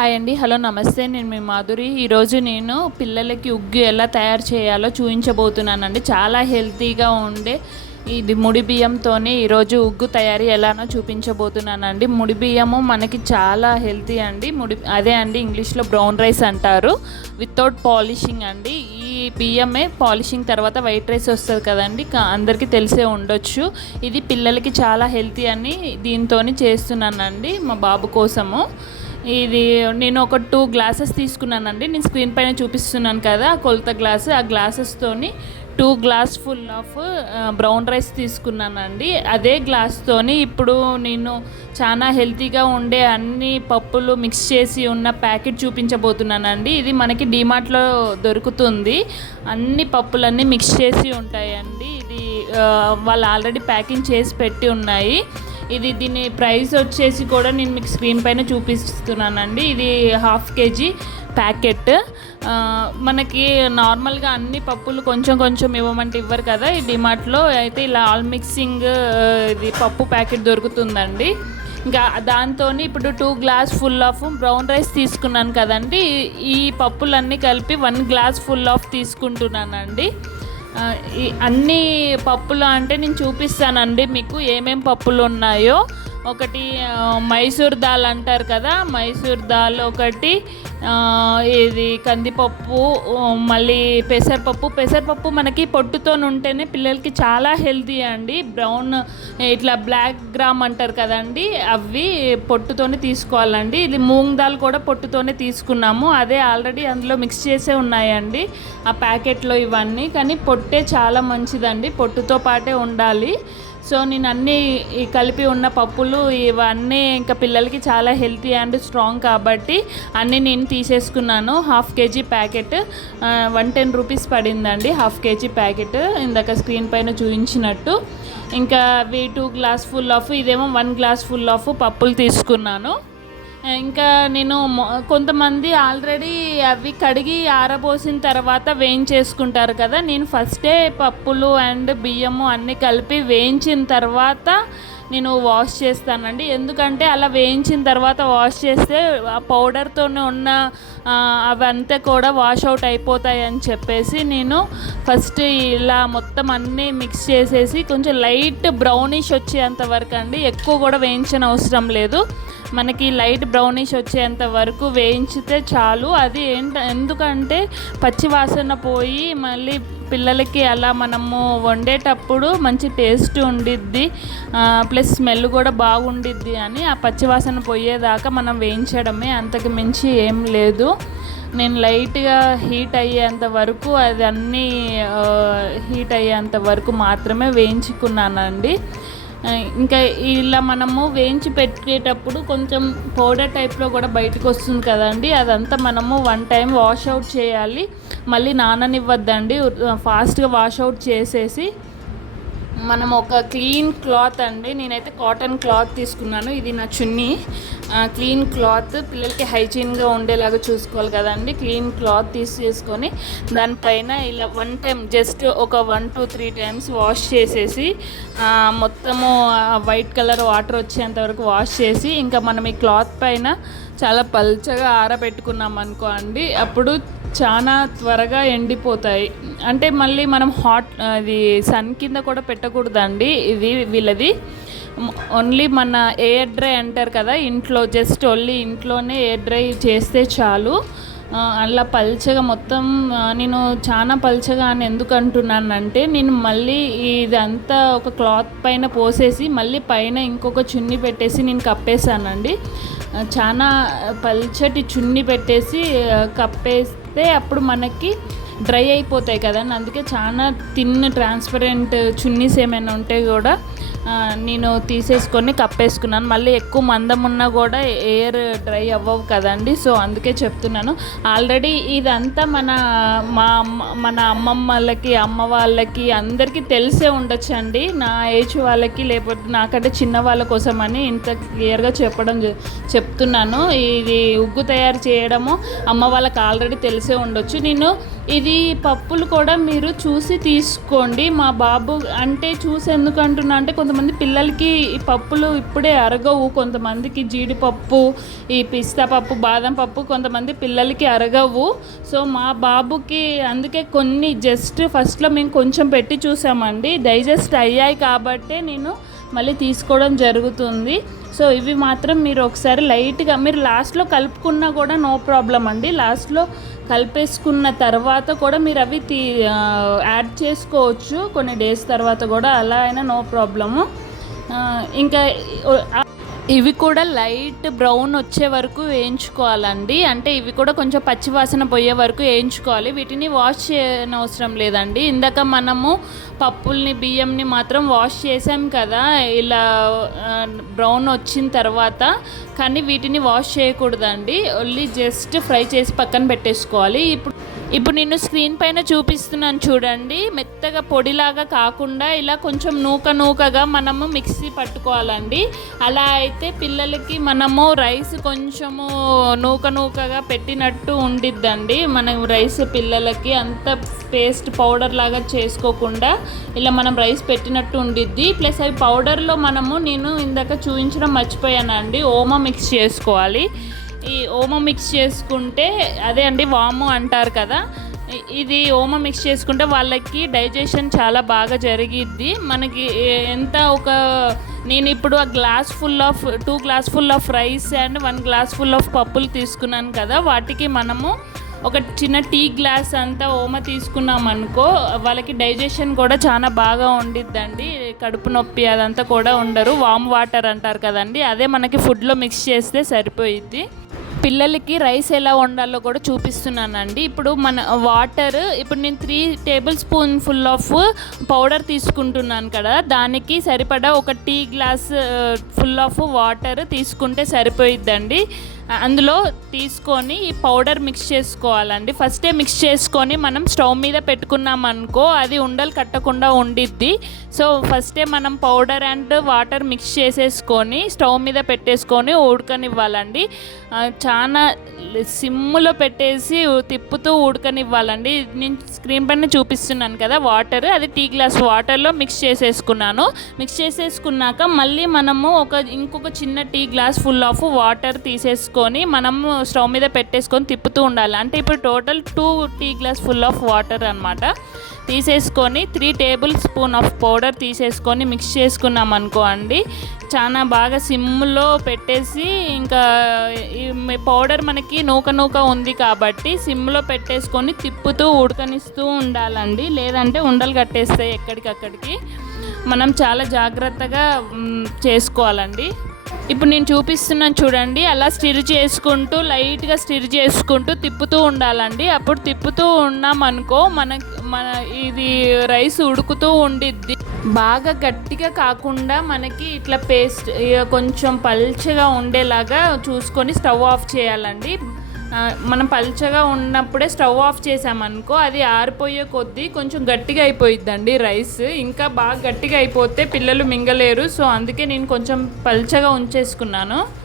Hi అండి. Hello నమస్తే. నేను మీ మాధురి. ఈరోజు నేను పిల్లలకి ఉగ్గు ఎలా తయారు చేయాలో చూపించబోతున్నానండి చాలా హెల్తీగా ఉండే ఇది ముడి బియ్యంతోనే ఈరోజు ఉగ్గు తయారీ ఎలానో చూపించబోతున్నానండి. ముడి బియ్యము మనకి చాలా హెల్తీ అండి. ముడి అదే అండి ఇంగ్లీష్లో బ్రౌన్ రైస్ అంటారు. వితౌట్ పాలిషింగ్ అండి. ఈ బియ్యమే పాలిషింగ్ తర్వాత వైట్ రైస్ వస్తుంది కదండి. అందరికీ తెలిసే ఉండొచ్చు. ఇది పిల్లలకి చాలా హెల్తీ అని దీంతో చేస్తున్నానండి మా బాబు కోసము. ఇది నేను ఒక టూ గ్లాసెస్ తీసుకున్నానండి. నేను స్క్రీన్ పైన చూపిస్తున్నాను కదా ఆ కొలత గ్లాస్ ఆ గ్లాసెస్తోని two glass full of brown rice తీసుకున్నానండి. అదే గ్లాస్తోని ఇప్పుడు నేను చాలా హెల్తీగా ఉండే అన్ని పప్పులు మిక్స్ చేసి ఉన్న ప్యాకెట్ చూపించబోతున్నానండి. ఇది మనకి డిమార్ట్లో దొరుకుతుంది. అన్ని పప్పులన్నీ మిక్స్ చేసి ఉంటాయండి. ఇది వాళ్ళు ఆల్రెడీ ప్యాకింగ్ చేసి పెట్టి ఉన్నాయి. ఇది దీని ప్రైస్ వచ్చేసి కూడా నేను మీకు స్క్రీన్ పైన చూపిస్తున్నానండి. ఇది హాఫ్ కేజీ ప్యాకెట్. మనకి నార్మల్గా అన్ని పప్పులు కొంచెం కొంచెం ఇవ్వమంటే ఇవ్వరు కదా. ఈ డిమార్ట్లో అయితే ఇలా ఆల్ మిక్సింగ్ ఇది పప్పు ప్యాకెట్ దొరుకుతుందండి. ఇంకా దాంతో ఇప్పుడు two glass full of brown rice తీసుకున్నాను కదండి. ఈ పప్పులన్నీ కలిపి వన్ గ్లాస్ ఫుల్ ఆఫ్ తీసుకుంటున్నానండి. అండి అన్ని పప్పులు అంటే నేను చూపిస్తానండి. మీకు ఏమేం పప్పులు ఉన్నాయో ఒకటి మైసూర్ దాల్ అంటారు కదా మైసూర్ దాల్ ఒకటి ఇది కందిపప్పు మళ్ళీ పెసరపప్పు. పెసరపప్పు మనకి పొట్టుతో ఉంటేనే పిల్లలకి చాలా హెల్తీ అండి. బ్రౌన్ ఇట్లా బ్లాక్ గ్రామ్ అంటారు కదండి అవి పొట్టుతోనే తీసుకోవాలండి. ఇది మూంగ్ దాల్ కూడా పొట్టుతోనే తీసుకున్నాము. అదే ఆల్రెడీ అందులో మిక్స్ చేసే ఉన్నాయండి ఆ ప్యాకెట్లో ఇవన్నీ. కానీ పొట్టే చాలా మంచిదండి పొట్టుతో పాటే ఉండాలి. సో నేను అన్నీ ఈ కలిపి ఉన్న పప్పులు ఇవన్నీ ఇంకా పిల్లలకి చాలా హెల్తీ అండ్ స్ట్రాంగ్ కాబట్టి అన్నీ నేను తీసేసుకున్నాను. Half KG packet one ten rupees పడిందండి హాఫ్ కేజీ ప్యాకెట్. ఇందాక స్క్రీన్ పైన చూపించినట్టు. ఇంకా అవి టూ గ్లాస్ ఫుల్ ఆఫ్ ఇదేమో వన్ గ్లాస్ ఫుల్ ఆఫ్ పప్పులు తీసుకున్నాను. ఇంకా నేను కొంతమంది ఆల్రెడీ అవి కడిగి ఆరబోసిన తర్వాత వేయించేసుకుంటారు కదా. నేను ఫస్టే పప్పులు అండ్ బియ్యము అన్నీ కలిపి వేయించిన తర్వాత నేను వాష్ చేస్తానండి. ఎందుకంటే అలా వేయించిన తర్వాత వాష్ చేస్తే ఆ పౌడర్తోనే ఉన్న అవంతా కూడా వాష్ అవుట్ అయిపోతాయి అని చెప్పేసి నేను ఫస్ట్ ఇలా మొత్తం అన్నీ మిక్స్ చేసేసి కొంచెం లైట్ బ్రౌనిష్ వచ్చేంత వరకు అండి. ఎక్కువ కూడా వేయించిన అవసరం లేదు. మనకి లైట్ బ్రౌనిష్ వచ్చేంత వరకు వేయించితే చాలు. అది ఏంట ఎందుకంటే పచ్చి వాసన పోయి మళ్ళీ పిల్లలకి అలా మనము వండేటప్పుడు మంచి టేస్ట్ ఉండిద్ది. ప్లస్ స్మెల్ కూడా బాగుండిద్ది అని ఆ పచ్చి వాసన పోయేదాకా మనం వేయించడమే. అంతకు మించి ఏం లేదు. నేను లైట్గా హీట్ అయ్యేంత వరకు అది అన్నీ హీట్ అయ్యేంత వరకు మాత్రమే వేయించుకున్నానండి. ఇంకా ఇలా మనము వేయించి పెట్టేటప్పుడు కొంచెం పౌడర్ టైప్లో కూడా బయటకు వస్తుంది కదండి. అదంతా మనము వన్ టైం వాష్ అవుట్ చేయాలి. మళ్ళీ నాననివ్వద్దండి. ఫాస్ట్గా వాష్ అవుట్ చేసేసి మనం ఒక క్లీన్ క్లాత్ అండి. నేనైతే కాటన్ క్లాత్ తీసుకున్నాను. ఇది నా చున్నీ. Clean cloth. పిల్లలకి హైజీన్గా ఉండేలాగా చూసుకోవాలి కదండి. క్లీన్ క్లాత్ తీసేసుకొని దానిపైన ఇలా వన్ టైం జస్ట్ ఒక one two three times wash చేసేసి మొత్తము వైట్ కలర్ వాటర్ వచ్చేంత వరకు వాష్ చేసి ఇంకా మనం ఈ క్లాత్ పైన చాలా పల్చగా ఆరబెట్టుకున్నాం అనుకో అండి. అప్పుడు చాలా త్వరగా ఎండిపోతాయి. అంటే మళ్ళీ మనం హాట్ అది సన్ కింద కూడా పెట్టకూడదండి. ఇది వీళ్ళది. ఓన్లీ మన ఎయిర్ డ్రై అంటారు కదా ఇంట్లో జస్ట్ ఓన్లీ ఇంట్లోనే ఎయిర్ డ్రై చేస్తే చాలు. అలా పల్చగా మొత్తం నేను చాలా పల్చగా అని ఎందుకు అంటున్నానంటే నేను మళ్ళీ ఇదంతా ఒక క్లాత్ పైన పోసేసి మళ్ళీ పైన ఇంకొక చున్నీ పెట్టేసి నేను కప్పేసానండి చాలా పల్చటి చున్ని పెట్టేసి కప్పేసి వేస్తే అప్పుడు మనకి డ్రై అయిపోతాయి కదండి. అందుకే చాలా తిన్న ట్రాన్స్పరెంట్ చున్నీస్ ఏమైనా ఉంటే కూడా నేను తీసేసుకొని కప్పేసుకున్నాను. మళ్ళీ ఎక్కువ మందం ఉన్నా కూడా ఎయిర్ డ్రై అవ్వవు కదండి సో అందుకే చెప్తున్నాను. ఆల్రెడీ ఇదంతా మన మా అమ్మ మన అమ్మమ్మలకి అమ్మ వాళ్ళకి అందరికీ తెలిసే ఉండొచ్చండి. నా ఏజ్ వాళ్ళకి లేకపోతే నాకంటే చిన్న వాళ్ళ కోసం అని ఇంత క్లియర్గా చెప్పడం చెప్తున్నాను. ఇది ఉగ్గు తయారు చేయడము అమ్మ వాళ్ళకి ఆల్రెడీ తెలిసే ఉండొచ్చు. నేను ఇది పప్పులు కూడా మీరు చూసి తీసుకోండి. మా బాబు అంటే చూసి ఎందుకు అంటున్నా అంటే కొంతమంది పిల్లలకి ఈ పప్పులు ఇప్పుడే అరగవు కొంతమందికి జీడిపప్పు ఈ పిస్తా పప్పు బాదం పప్పు కొంతమంది పిల్లలకి అరగవు. సో మా బాబుకి అందుకే కొన్ని జస్ట్ ఫస్ట్లో మేము కొంచెం పెట్టి చూసామండి. డైజెస్ట్ అయ్యాయి కాబట్టే నేను మళ్ళీ తీసుకోవడం జరుగుతుంది. సో ఇవి మాత్రం మీరు ఒకసారి లైట్గా మీరు లాస్ట్లో కలుపుకున్నా కూడా నో ప్రాబ్లం అండి. లాస్ట్లో కలిపేసుకున్న తర్వాత కూడా మీరు అవి తీ యాడ్ చేసుకోవచ్చు. కొన్ని డేస్ తర్వాత కూడా అలా అయినా నో ప్రాబ్లము ఇంకా ఇవి కూడా లైట్ బ్రౌన్ వచ్చే వరకు వేయించుకోవాలండి. అంటే ఇవి కూడా కొంచెం పచ్చివాసన పోయే వరకు వేయించుకోవాలి. వీటిని వాష్ చేయనవసరం లేదండి. ఇందాక మనము పప్పుల్ని బియ్యంని మాత్రం వాష్ చేసాం కదా ఇలా బ్రౌన్ వచ్చిన తర్వాత కానీ వీటిని వాష్ చేయకూడదండి. ఓన్లీ జస్ట్ ఫ్రై చేసి పక్కన పెట్టేసుకోవాలి. ఇప్పుడు ఇప్పుడు నేను స్క్రీన్ పైన చూపిస్తున్నాను చూడండి. మెత్తగా పొడిలాగా కాకుండా ఇలా కొంచెం నూక నూకగా మనము మిక్సీ పట్టుకోవాలండి. అలా అయితే పిల్లలకి మనము రైస్ కొంచెము నూక నూకగా పెట్టినట్టు ఉండిద్దండి. మనం రైస్ పిల్లలకి అంత పేస్ట్ పౌడర్ లాగా చేసుకోకుండా ఇలా మనం రైస్ పెట్టినట్టు ఉండిద్ది. ప్లస్ అవి పౌడర్లో మనము నేను ఇందాక చూపించడం మర్చిపోయానండి. ఓమా మిక్స్ చేసుకోవాలి. ఈ ఓమ మిక్స్ చేసుకుంటే అదే అండి వాము అంటారు కదా ఇది ఓమ మిక్స్ చేసుకుంటే వాళ్ళకి డైజెషన్ చాలా బాగా జరిగిద్ది. మనకి ఎంత ఒక నేను ఇప్పుడు ఆ glass full of two glass full of rice and one glass full of పప్పులు తీసుకున్నాను కదా వాటికి మనము ఒక చిన్న టీ గ్లాస్ అంతా ఓమ తీసుకున్నాం అనుకో వాళ్ళకి డైజెషన్ కూడా చాలా బాగా ఉండిద్దండి. కడుపు నొప్పి అదంతా కూడా ఉండరు. వామ్ వాటర్ అంటారు కదండి అదే మనకి ఫుడ్లో మిక్స్ చేస్తే సరిపోయిద్ది. పిల్లలకి రైస్ ఎలా వండాలో కూడా చూపిస్తున్నానండి. ఇప్పుడు మన వాటర్ ఇప్పుడు నేను three tablespoon full of powder తీసుకుంటున్నాను కదా దానికి సరిపడా ఒక tea glass full of water తీసుకుంటే సరిపోయిద్దండి. అందులో తీసుకొని ఈ పౌడర్ మిక్స్ చేసుకోవాలండి. ఫస్టే మిక్స్ చేసుకొని మనం స్టవ్ మీద పెట్టుకున్నాం అనుకో అది ఉండలు కట్టకుండా ఉండిద్ది. సో ఫస్టే మనం పౌడర్ అండ్ వాటర్ మిక్స్ చేసేసుకొని స్టవ్ మీద పెట్టేసుకొని ఉడకనివ్వాలండి. చాలా సిమ్లో పెట్టేసి తిప్పుతూ ఉడకనివ్వాలండి. నేను స్క్రీన్ పైన చూపిస్తున్నాను కదా వాటర్ అది టీ గ్లాస్ వాటర్లో మిక్స్ చేసేసుకున్నాను. మిక్స్ చేసేసుకున్నాక మళ్ళీ మనము ఒక ఇంకొక చిన్న tea glass full of water తీసేసుకొని మనము స్టవ్ మీద పెట్టేసుకొని తిప్పుతూ ఉండాలి. అంటే ఇప్పుడు total two tea glass full of water అనమాట తీసేసుకొని three table spoon of powder తీసేసుకొని మిక్స్ చేసుకున్నాం అనుకో అండి. చాలా బాగా సిమ్లో పెట్టేసి ఇంకా పౌడర్ మనకి నూక నూక ఉంది కాబట్టి సిమ్లో పెట్టేసుకొని తిప్పుతూ ఉడకనిస్తూ ఉండాలండి. లేదంటే ఉండలు కట్టేస్తాయి ఎక్కడికక్కడికి మనం చాలా జాగ్రత్తగా చేసుకోవాలండి. ఇప్పుడు నేను చూపిస్తున్నాను చూడండి అలా స్టిర్ చేసుకుంటూ లైట్గా స్టిర్ చేసుకుంటూ తిప్పుతూ ఉండాలండి. అప్పుడు తిప్పుతూ ఉన్నామనుకో మన మన ఇది రైస్ ఉడుకుతూ ఉండిద్ది. బాగా గట్టిగా కాకుండా మనకి ఇట్లా పేస్ట్ ఇక కొంచెం పల్చగా ఉండేలాగా చూసుకొని స్టవ్ ఆఫ్ చేయాలండి. మనం పల్చగా ఉన్నప్పుడే స్టవ్ ఆఫ్ చేసామనుకో అది ఆరిపోయే కొద్దీ కొంచెం గట్టిగా అయిపోయిద్దండి రైస్. ఇంకా బాగా గట్టిగా అయిపోతే పిల్లలు మింగలేరు. సో అందుకే నేను కొంచెం పల్చగా ఉంచేసుకున్నాను.